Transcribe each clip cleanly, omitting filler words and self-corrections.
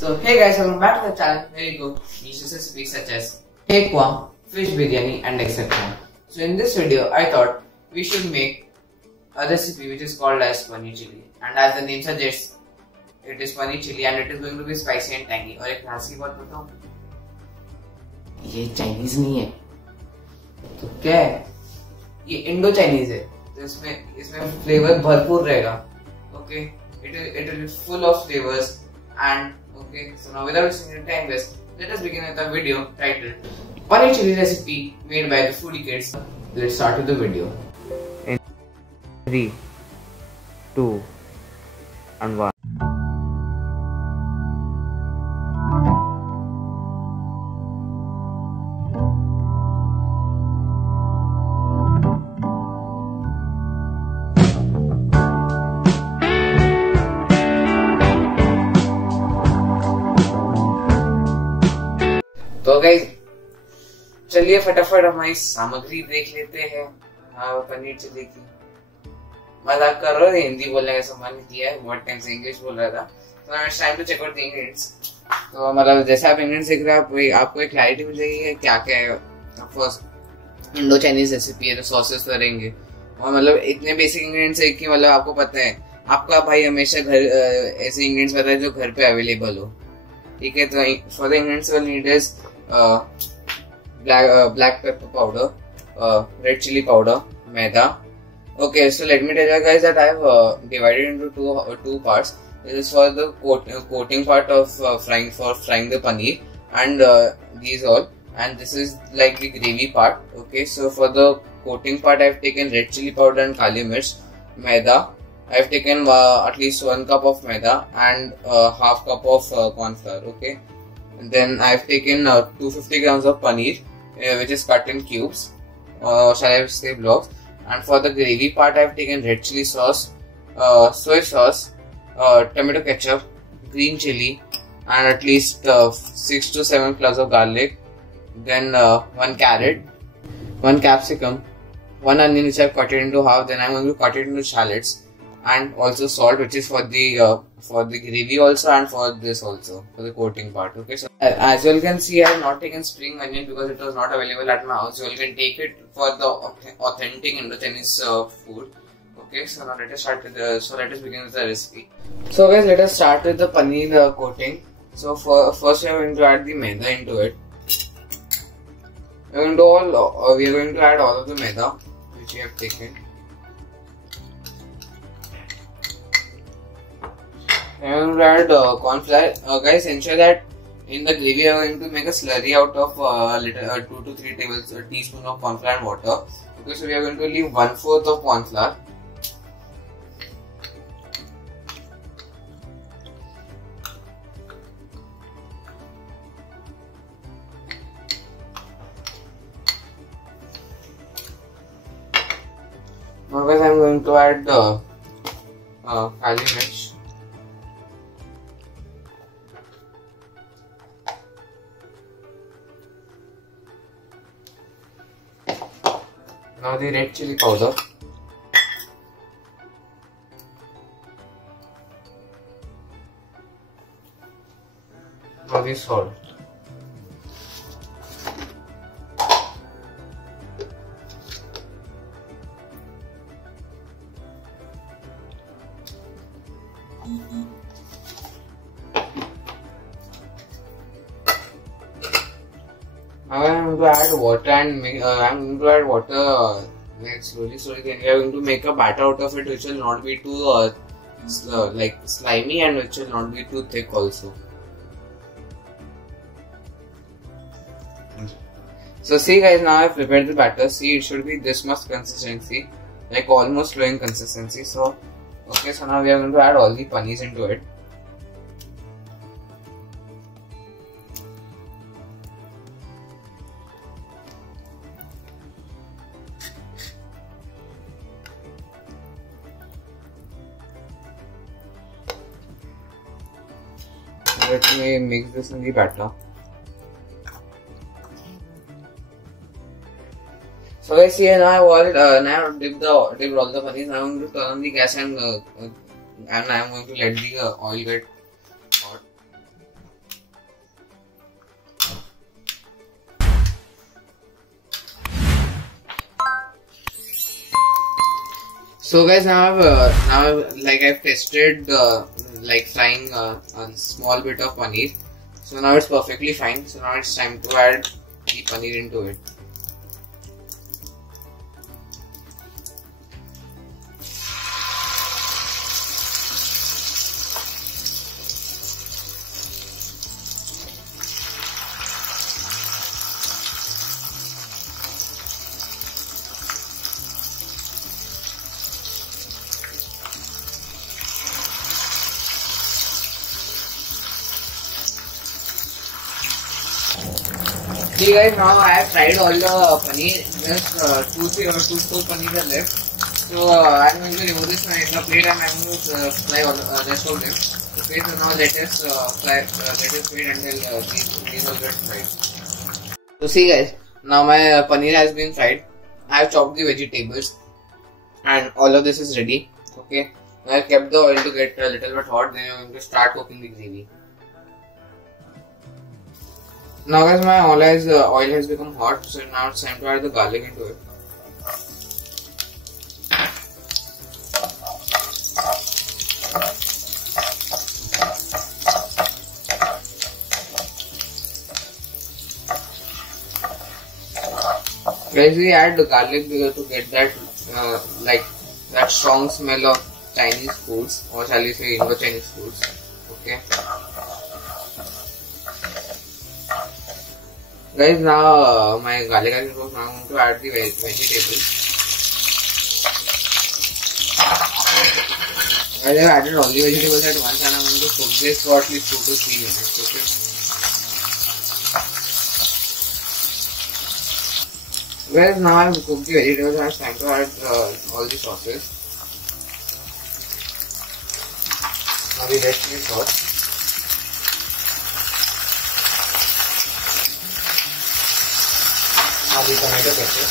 So hey guys, welcome back to the channel where we go delicious recipes such as tekwa, fish biryani and etc. So in this video I thought we should make a recipe which is called as paneer chili, and as the name suggests it is paneer chili and it is going to be spicy and tangy. और एक खास की बात बताऊं, ये Chinese नहीं है तो क्या है, ये इंडो चाइनीज है, तो इसमें फ्लेवर भरपूर रहेगा. Okay, it will be full of flavors. And okay, so now without wasting any time, let us begin with a video titled Paneer Chili Recipe made by the Foodie Kids. Let's start with the video. In 3, 2, and 1. तो guys चलिए फटाफट हमारी सामग्री देख लेते हैं. हाँ, paneer chilli की मजाक कर रहा हूँ, हिंदी बोलने का सम्मान किया है, बहुत टाइम से इंग्लिश बोल रहा था. तो it's time to check out the ingredients. तो मतलब जैसे आप इंग्रेडिएंट्स देख रहे हैं आपको एक क्लैरिटी मिल जाएगी क्या क्या है. फर्स्ट इंडो चाइनीज रेसिपी है तो सॉसेस तो रहेंगे, और मतलब इतने बेसिक इंग्रेडिएंट्स है कि मतलब आपको पता है आपका भाई हमेशा घर ऐसे इंग्रेडिएंट्स बताए जो घर पे अवेलेबल हो. ठीक है, तो for the ingredients will need is black pepper powder, red chili powder, maida. Okay, so let me tell you guys that I have divided into two parts. This is for the coating part of frying the paneer, and these all, and this is like the gravy part. Okay, so for the coating part, I have taken red chili powder and kali mirch, maida. I have taken at least 1 cup of maida and half cup of corn flour. Okay. And then I have taken 250 grams of paneer, which is cut in cubes, shall I say blocks. And for the gravy part, I have taken red chili sauce, soy sauce, tomato ketchup, green chili, and at least 6 to 7 cloves of garlic. Then 1 carrot, 1 capsicum, 1 onion which I have cut it into half. Then I am going to cut it into shallots, and also salt, which is for the gravy also, and for this also, for the coating part. Okay, so as you all can see, I have not taken spring onion because it was not available at my house. You all can take it for the authentic Indo-Chinese food. Okay, so now let us begin with the recipe. So guys, let us start with the paneer coating. So first we are going to add the maida into it. We are going to add all of the maida which we have taken. I'm going to add corn flour. Guys, ensure that in the gravy I'm going to make a slurry out of 2 to 3 teaspoons of corn flour and water. Okay, so we are going to leave 1/4 of corn flour. Now guys, I'm going to add the kali mirch. Now the red chili powder. Now the salt. Now I am going to add water and like slowly. Then we are going to make a batter out of it, which will not be too like slimy and which will not be too thick also. So see guys, now I have prepared the batter. See, it should be this much consistency, like almost flowing consistency. So okay, so now we are going to add all the paneers into it. Let me mix this in the batter. So guys, here now I have dipped all the paneer. Now I'm going to turn on the gas and I am going to let the oil get hot. So guys, I've tested like frying a small bit of paneer. So now it's perfectly fine. So now it's time to add the paneer into it. See guys, now I have fried all the paneer. Just two spoon paneer are left. So I'm going to remove this in a plate and I'm going to fry all the rest of them. Okay, so now let us wait until these all get fried. So see guys, now my paneer has been fried. I have chopped the vegetables and all of this is ready. Okay, I have kept the oil to get a little bit hot. Then I'm going to start cooking the gravy. Now guys, my oil has become hot, so now it's time to add the garlic into it. Guys, we add the garlic to get that like that strong smell of Chinese foods, or shall we say Indo-Chinese foods. Okay. Guys, now my garlic has been cooked. Now I'm going to add the vegetables. Guys, I have added all the vegetables at once and I'm going to cook this for at least 2 to 3 minutes. Okay. Guys, now I have cooked the vegetables and it's time to add all the sauces. Now the red chili sauce. Now the tomato ketchup.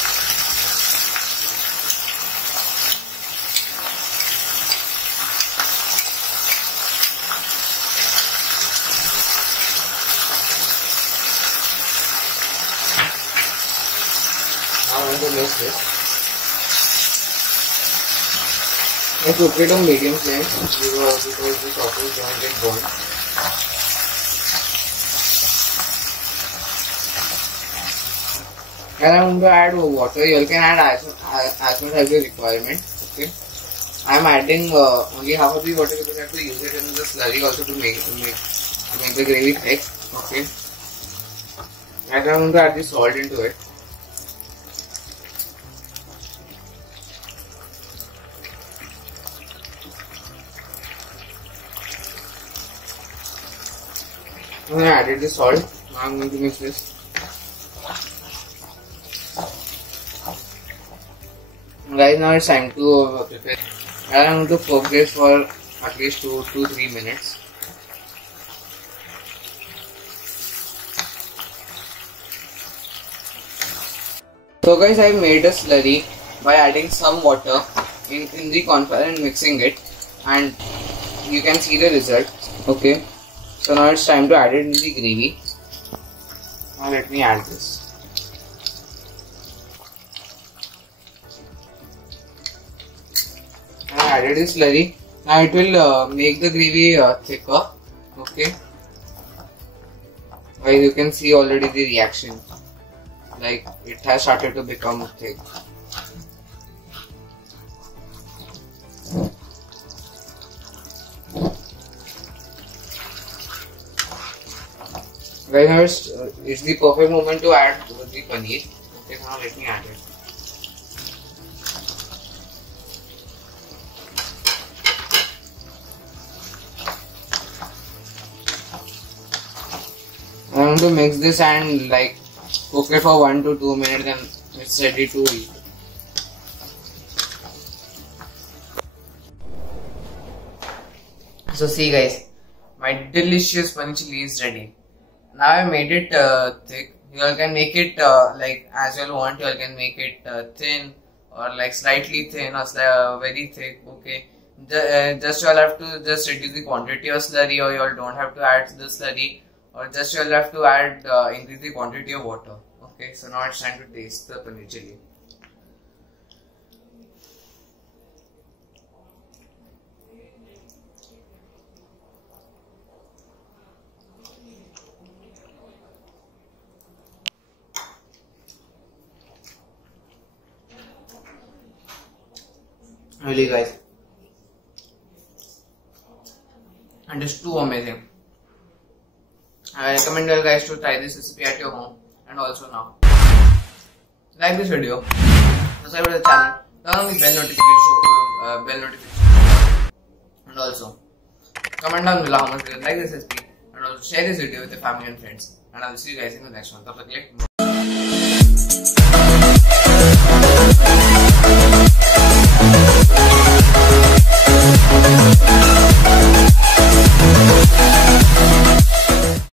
Now I'm going to mix this. I cook it on medium flame because the sauces don't get burnt. And I'm going to add water. You can add as much as your requirement. Okay. I'm adding only half of the water because I have to use it in the slurry also to make the gravy thick. Okay. And I'm going to add the salt into it. I added the salt. Now I'm going to mix this. Guys, now it's time to prepare. I'm going to cook this for at least 2 to 3 minutes. So guys, I made a slurry by adding some water in the corn flour and mixing it, and you can see the result. Okay. So now it's time to add it in the gravy. Now let me add this. I added this slurry. Now it will make the gravy thicker. Okay. Guys, you can see already the reaction. Like it has started to become thick. Guys, now it's the perfect moment to add the paneer. Okay, now let me add it. I'm going to mix this and like cook it for 1 to 2 minutes and it's ready to eat. So see guys, my delicious paneer chilli is ready. Now I made it thick. You all can make it like as you all want. You all can make it thin or like slightly thin or very thick. Okay. Just you all have to just reduce the quantity of slurry, or you all don't have to add the slurry, or just you all have to add increase the quantity of water. Okay. So now it's time to taste the paneer chilli. Really guys, and it's too amazing. I recommend you guys to try this recipe at your home. And also now, like this video, subscribe to the channel, turn on the bell notification, and also comment down below how much you like this recipe, and also share this video with your family and friends. And I will see you guys in the next one.